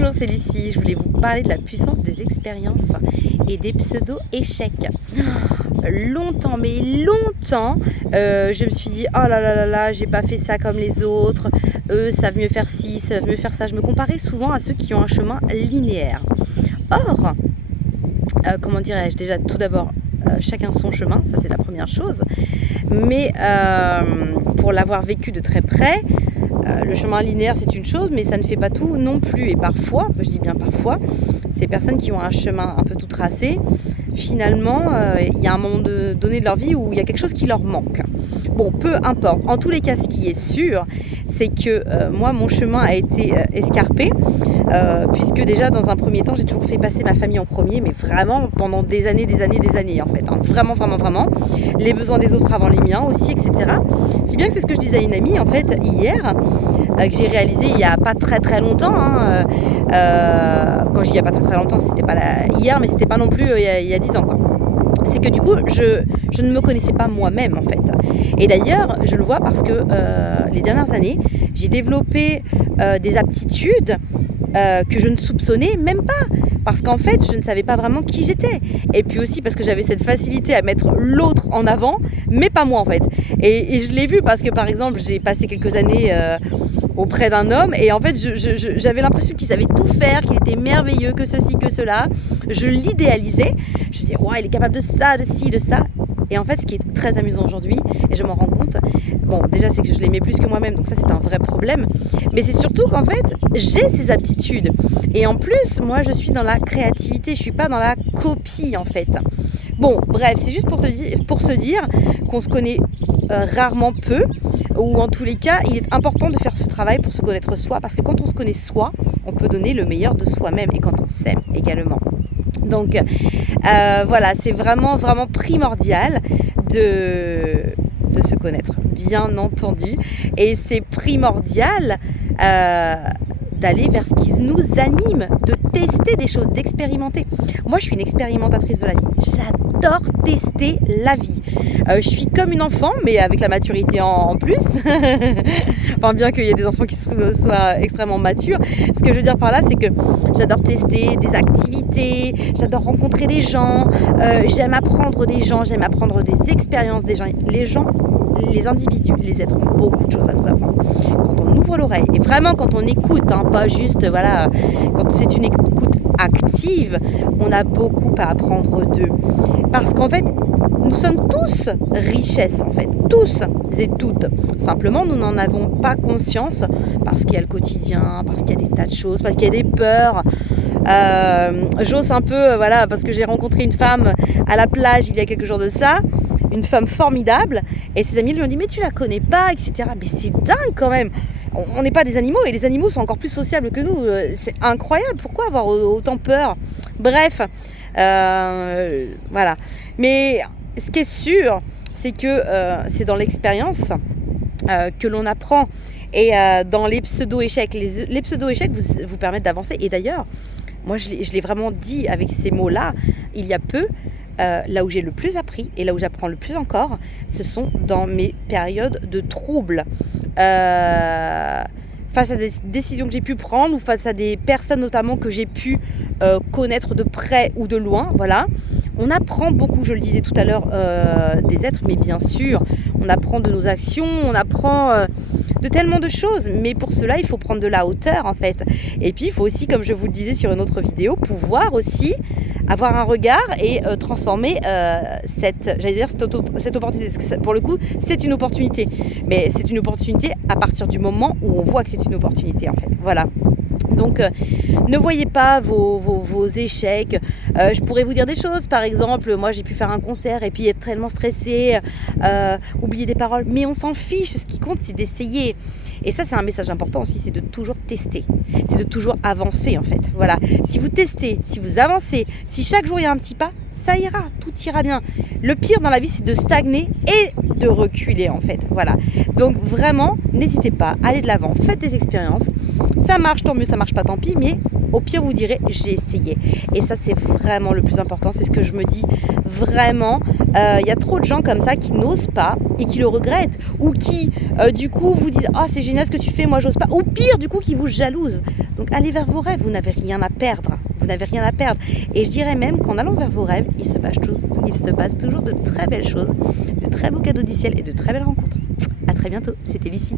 Bonjour, c'est Lucie. Je voulais vous parler de la puissance des expériences et des pseudo-échecs. Longtemps, je me suis dit oh là là là là, j'ai pas fait ça comme les autres. Eux savent mieux faire ci, savent mieux faire ça. Je me comparais souvent à ceux qui ont un chemin linéaire. Or, comment dirais-je, déjà tout d'abord, chacun son chemin, ça c'est la première chose. Mais pour l'avoir vécu de très près, le chemin linéaire c'est une chose, mais ça ne fait pas tout non plus. Et parfois, je dis bien parfois, ces personnes qui ont un chemin un peu tout tracé, finalement, il y a un moment donné de leur vie où il y a quelque chose qui leur manque. Bon, peu importe. En tous les cas, ce qui est sûr, c'est que moi, mon chemin a été escarpé, puisque déjà, dans un premier temps, j'ai toujours fait passer ma famille en premier, mais vraiment pendant des années, en fait. Hein. Vraiment. Les besoins des autres avant les miens aussi, etc. Si bien que c'est ce que je disais à une amie, en fait, hier, que j'ai réalisé il n'y a pas très longtemps. Hein, quand je dis il n'y a pas très longtemps, c'était pas hier, mais c'était pas non plus il y a 10 ans, quoi. C'est que du coup, je ne me connaissais pas moi-même, en fait. Et d'ailleurs, je le vois parce que les dernières années, j'ai développé des aptitudes que je ne soupçonnais même pas. Parce qu'en fait, je ne savais pas vraiment qui j'étais. Et puis aussi parce que j'avais cette facilité à mettre l'autre en avant, mais pas moi, en fait. Et je l'ai vu parce que, par exemple, j'ai passé quelques années auprès d'un homme et en fait, j'avais l'impression qu'il savait tout faire, qu'il était merveilleux, que ceci, que cela. Je l'idéalisais. Je me disais, ouais, il est capable de ça, de ci, de ça. Et en fait, ce qui est très amusant aujourd'hui, et je m'en rends compte, bon, déjà, c'est que je l'aimais plus que moi-même, donc ça, c'est un vrai problème. Mais c'est surtout qu'en fait, j'ai ces aptitudes. Et en plus, moi, je suis dans la créativité, je suis pas dans la copie, en fait. Bon, bref, c'est juste pour se dire qu'on se connaît rarement peu, ou en tous les cas, il est important de faire ce travail pour se connaître soi, parce que quand on se connaît soi, on peut donner le meilleur de soi-même, et quand on s'aime également. Donc voilà, c'est vraiment primordial de se connaître, bien entendu. Et c'est primordial d'aller vers ce qui nous anime, de tester des choses, d'expérimenter. Moi, je suis une expérimentatrice de la vie. J'adore tester la vie. Je suis comme une enfant, mais avec la maturité en plus. Enfin, bien qu'il y ait des enfants qui soient extrêmement matures. Ce que je veux dire par là, c'est que j'adore tester des activités, j'adore rencontrer des gens, j'aime apprendre des gens, j'aime apprendre des expériences des gens. Les individus, les êtres ont beaucoup de choses à nous apprendre. Quand on ouvre l'oreille, et vraiment quand on écoute, hein, pas juste, voilà, quand c'est une écoute active, on a beaucoup à apprendre d'eux. Parce qu'en fait, nous sommes tous richesses, en fait, tous et toutes. Simplement, nous n'en avons pas conscience parce qu'il y a le quotidien, parce qu'il y a des tas de choses, parce qu'il y a des peurs. J'ose un peu, voilà, parce que j'ai rencontré une femme à la plage il y a quelques jours de ça, une femme formidable, et ses amis lui ont dit mais tu la connais pas, etc. Mais c'est dingue quand même. On n'est pas des animaux et les animaux sont encore plus sociables que nous. C'est incroyable. Pourquoi avoir autant peur? Bref, voilà. Mais ce qui est sûr, c'est que c'est dans l'expérience que l'on apprend. Et dans les pseudo-échecs, les pseudo-échecs vous permettent d'avancer. Et d'ailleurs, moi je l'ai vraiment dit avec ces mots-là, il y a peu, là où j'ai le plus appris et là où j'apprends le plus encore, ce sont dans mes périodes de troubles. Face à des décisions que j'ai pu prendre ou face à des personnes notamment que j'ai pu connaître de près ou de loin, voilà. On apprend beaucoup, je le disais tout à l'heure, des êtres, mais bien sûr, on apprend de nos actions, on apprend de tellement de choses, mais pour cela, il faut prendre de la hauteur, en fait. Et puis, il faut aussi, comme je vous le disais sur une autre vidéo, pouvoir aussi avoir un regard et transformer cette opportunité. Parce que pour le coup, c'est une opportunité. Mais c'est une opportunité à partir du moment où on voit que c'est une opportunité, en fait. Voilà. Donc, ne voyez pas vos échecs. Je pourrais vous dire des choses. Par exemple, moi, j'ai pu faire un concert et puis être tellement stressée, oublier des paroles. Mais on s'en fiche. Ce qui compte, c'est d'essayer. Et ça, c'est un message important aussi, c'est de toujours tester. C'est de toujours avancer, en fait. Voilà. Si vous testez, si vous avancez, si chaque jour, il y a un petit pas, ça ira. Tout ira bien. Le pire dans la vie, c'est de stagner et de reculer, en fait. Voilà. Donc, vraiment, n'hésitez pas. Allez de l'avant. Faites des expériences. Ça marche, tant mieux. Ça marche pas, tant pis. Mais Au pire, vous direz j'ai essayé. Et ça, c'est vraiment le plus important. C'est ce que je me dis vraiment. Il y a trop de gens comme ça qui n'osent pas et qui le regrettent. Ou qui, du coup, vous disent oh, c'est génial ce que tu fais, moi, j'ose pas. Ou pire, du coup, qui vous jalousent. Donc, allez vers vos rêves. Vous n'avez rien à perdre. Vous n'avez rien à perdre. Et je dirais même qu'en allant vers vos rêves, il se passe toujours de très belles choses, de très beaux cadeaux du ciel et de très belles rencontres. À très bientôt. C'était Lucie.